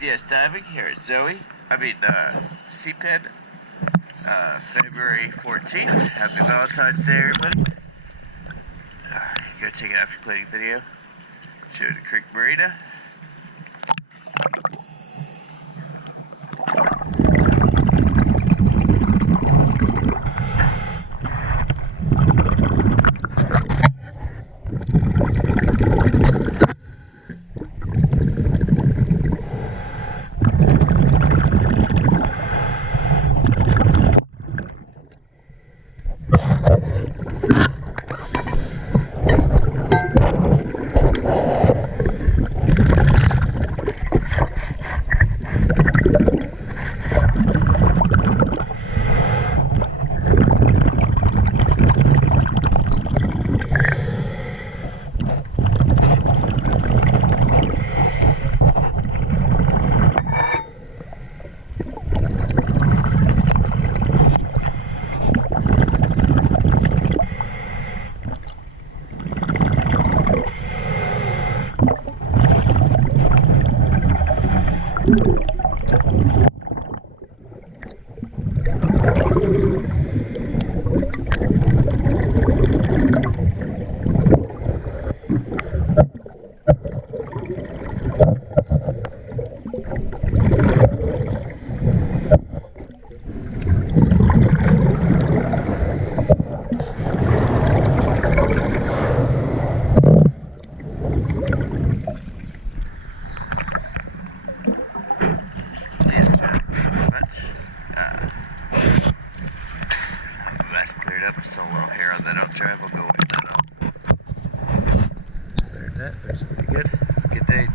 DS Diving here at Sea Panda, February 14th. Happy Valentine's Day, everybody. Go take it after plating video. Show the Creek Marina. That's cleared up. Still a little hair on that updrive. I'll go wipe that off. There's that. That's pretty good. Good day.